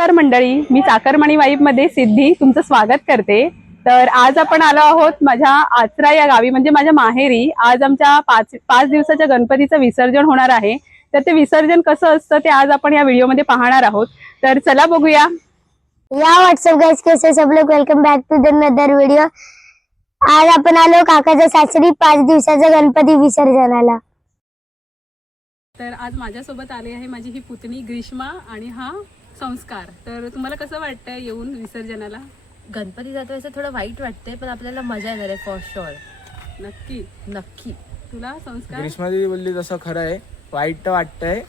नमस्कार मंडळी मी चाकरमणी वाईबमध्ये सिद्धी तुमचं स्वागत करते. तर आज आपण आलो आहोत माझ्या आचरा या गावी म्हणजे माझ्या माहेरी. आज आमच्या पाच पाच दिवसाच्या गणपतीचं विसर्जन होणार आहे. तर ते विसर्जन कसं असतं ते आज आपण या व्हिडिओमध्ये पाहणार आहोत. तर चला बघूया. या व्हॉट्सअप गाइस कैसे सब लोग? Welcome back to another video आज आपण आलो काकाच्या सासरी पाच दिवसाचा गणपती विसर्जनाला. तर आज माझ्यासोबत आली आहे माझी ही पुतणी ग्रीष्मा आणि हा संस्कार. तर तुम्हाला कसं वाटतंय येऊन विसर्जनाला? गणपती जातो असं थोडं वाईट वाटतंय पण आपल्याला मजा येणार आहे फॉर शुअर नक्की. नक्की. तुला संस्कार? ग्रीष्मादेवी बोलली तसं खरं आहे. वाईट तर वाटतंय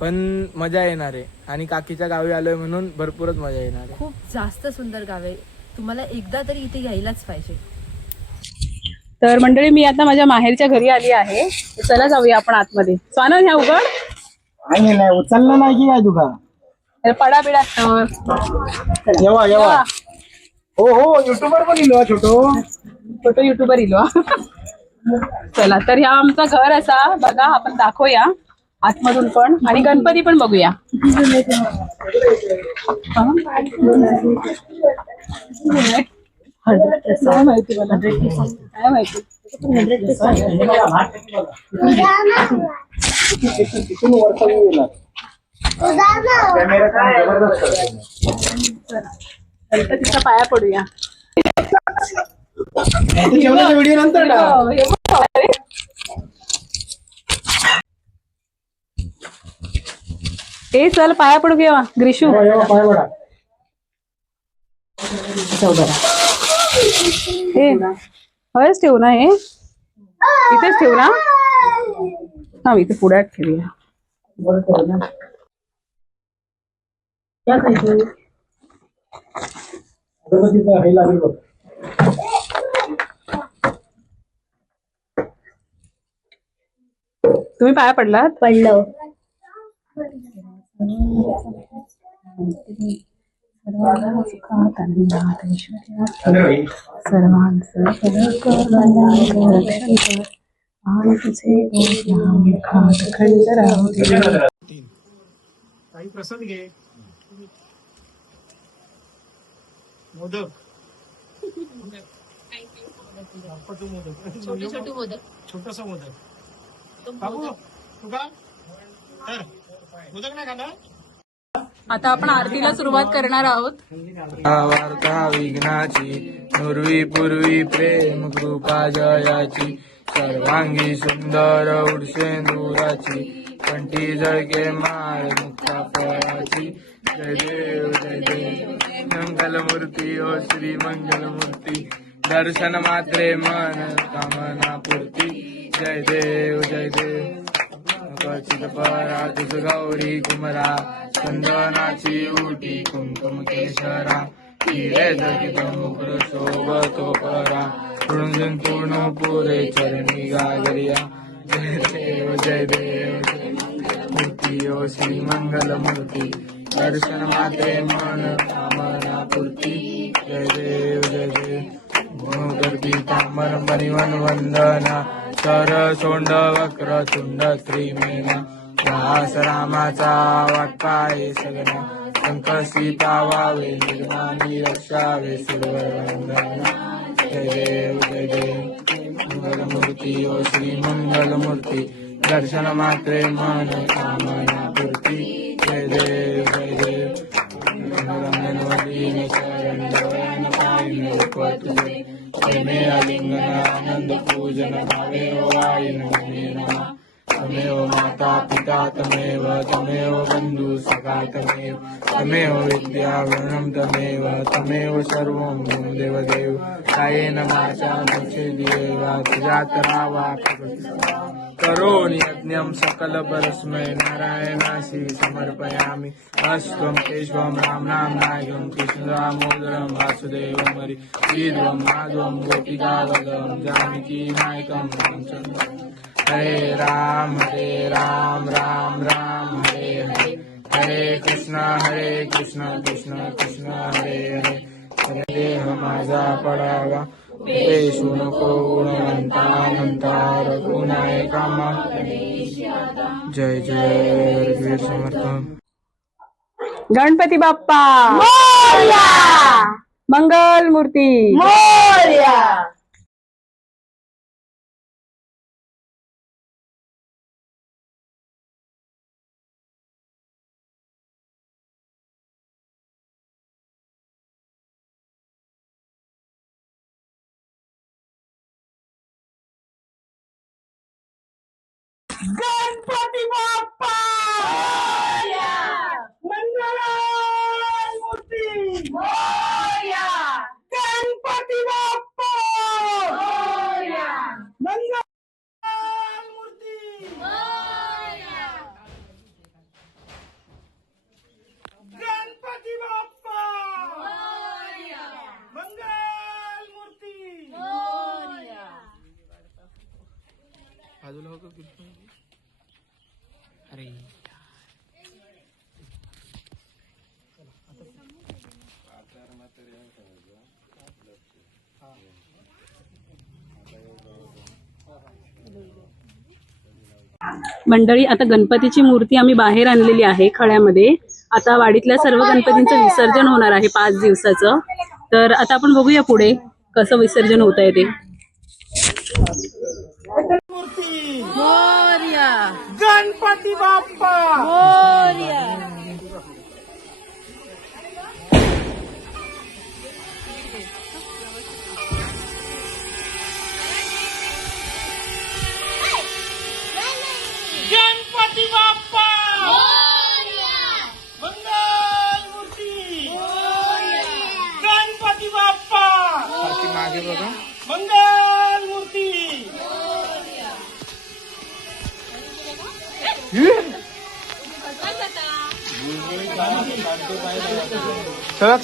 पण मजा येणार आहे. आणि काकीच्या गावी आलोय म्हणून भरपूरच मजा येणार आहे. खूप जास्त सुंदर गाव आहे. तुम्हाला एकदा तरी इथे यायलाच पाहिजे. तर मंडळी मी आता माझ्या माहेरच्या घरी आली आहे. चला जाऊया आपण आतमध्ये. स्वानंद ह्या उघड. नाही नाही उचललं नाही की काय तुका पडा बिडा. येवा येवा. हो हो युट्यूबर पण इलो छोटो. फोटो युट्यूबर इलो चला तर ह्या आमचं घर असा. बघा आपण दाखवूया आतमधून पण. आणि गणपती पण बघूया. काय माहिती मला? काय माहिती? तिथून येणार. गणपतीच्या पाया पडूया. जेवणाचा व्हिडिओ नंतर. हो, हे. ए चल पाया पडू घेवा ग्रीशू. पाय पडा. हे हयच ठेवू ना हे इथेच ठेवू ना? हा इथे पुढ्यात ठेवूया. गणपतीचं हे लागेल बघ. तुम्ही पाया पडलात पडलं सर्वांचं रक्षण कर आणि तुझे ओठ नाम खात खंड राहू दे. काही प्रसाद घे मोदक. गणपती मोदक. छोटासा मोदक. बाबू तुका तर मोदक नाही खाणार? आता आपण आरतीला सुरुवात करणार आहोत. वार्ता विघ्नाची नुर्वी पूर्वी प्रेम कृपा जयाची सर्वांगी सुंदर उडसेंदुराची कंठी जळके माळ मुक्ता फळाची जय देव जय देव मंगलमूर्ती ओ श्री मंगलमूर्ती. दर्शन मात्रे मन कामना पूर्ती. जय देव जय देव. क्वचित परा तुझ गौरी कुमरा. चंदनाची उटी कुमकुम केशरा. हिरे जगित मुकुर शोभतो परा. रुंजन पूर्ण पुरे चरणी गागरिया. जय देव जय देव. जय देव. मूर्ती ओ श्री मंगल मूर्ती दर्शन माते मन कामना पूर्ती। जय देव जय देव। गुणगर्भी तामर मणिवन वंदना। सर सोंड वक्र तुंड त्रिमेना। व्यास रामाचा वाटपाय सगना। शंख सीता वावे निर्माणी रक्षावे सुरवंदना जय देव जय देव। मंगलमूर्ती ओ श्री मंगलमूर्ती। दर्शन मात्रे मन कामना पूर्ती। जय देव जय देव शरण डोळ्यान पाहिन रूप तुझे प्रेमे आनंद पूजन भावे वाईन नमा तमेव माता पिता तमेव तमेव बंधु सखा तमेव तमेव विद्या तमेव तमेव सर्वं देव देव कायेन वाचा मुखे देवा तुझ्यात रावा करोमि यज्ञं सकल परस्मै नारायणासि समर्पयामि। अश्वं केशवं रामनां कृष्ण कृष्णदामोदरं वासुदेवं हरि। श्रीध्वं माधवं गोपिकावदं जानकी नायकं रामचन्द्रं हरे राम हरे राम राम राम हरे हरे। हरे कृष्ण हरे कृष्ण कृष्ण कृष्ण हरे। हरे हरे माझा पडावा। पेशू नको जय जय रघुवीर समर्थ गणपती बाप्पा! मंगल मूर्ती गणपती बाप्पा मंगल मूर्ती गणपती बाप्पा मंगल मूर्ती गणपती बाप्पा मंगल मूर्ती बाजूला हो का अरे मंडळी आता गणपतीची मूर्ती आम्ही बाहेर आणलेली आहे खळ्यामध्ये. आता वाडीतल्या सर्व गणपतींचं विसर्जन होणार आहे पाच दिवसाचं. तर आता आपण बघूया पुढे कसं विसर्जन होत आहे ते मूर्ती गणपती बाप्पा गणपती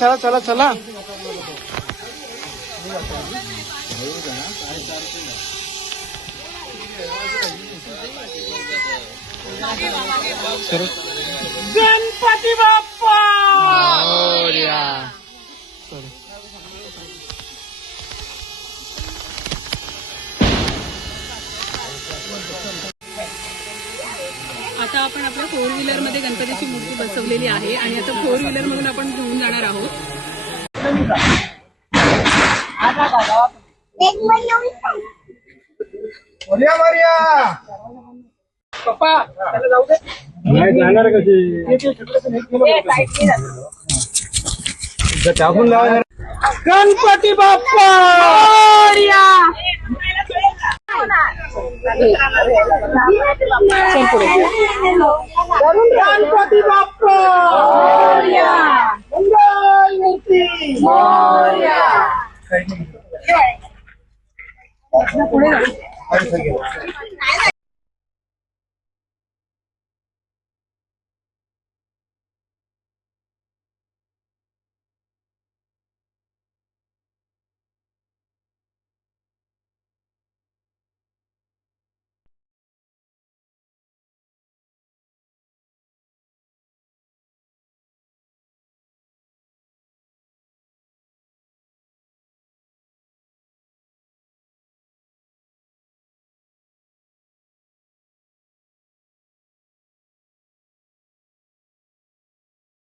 चला चला चला. गणपती बाप्पा! आपण आपल्या फोर व्हीलरमध्ये गणपतीची मूर्ती बसवलेली आहे आणि आता फोर व्हीलर मधून आपण घेऊन जाणार आहोत. मर्या मर्या. पप्पा त्याला जाऊ दे. नाही जाणार कशी? टाकून लावा गणपती बाप्पा! প্রতিবাপ্ত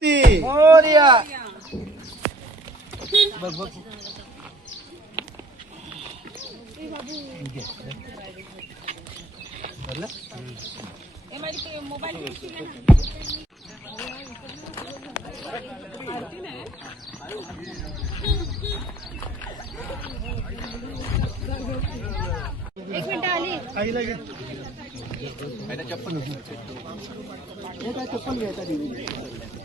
गणपती बाप्पा मंगल मूर्ती मोरया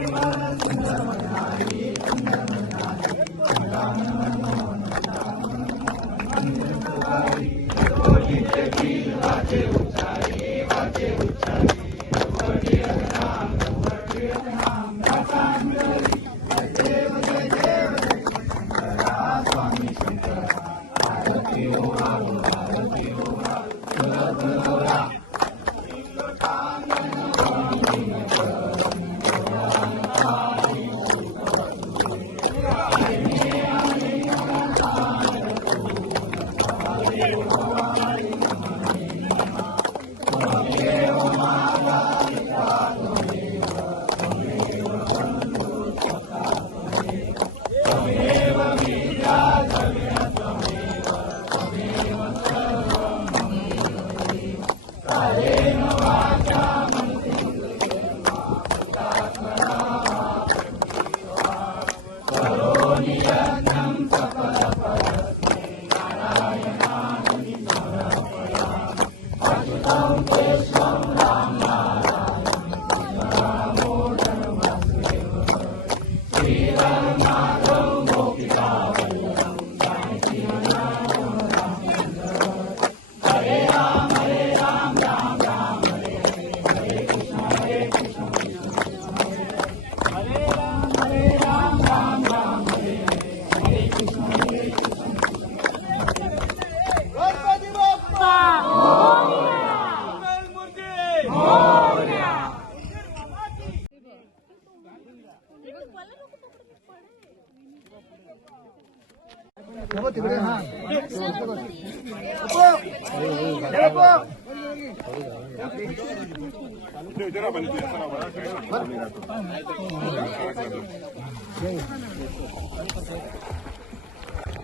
बाप्पा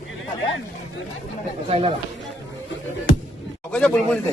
झुम का झुम का झुम का बुलबुल ते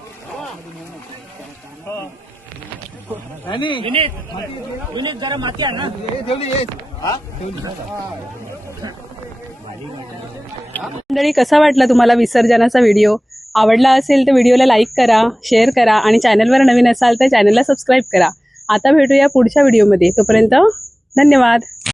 मंडळी कसा वाटला तुम्हाला विसर्जनाचा व्हिडिओ? आवडला असेल तर व्हिडिओला लाईक करा शेअर करा आणि चॅनलवर नवीन असाल तर चॅनलला सबस्क्राईब करा. आता भेटूया पुढच्या व्हिडिओमध्ये तोपर्यंत धन्यवाद.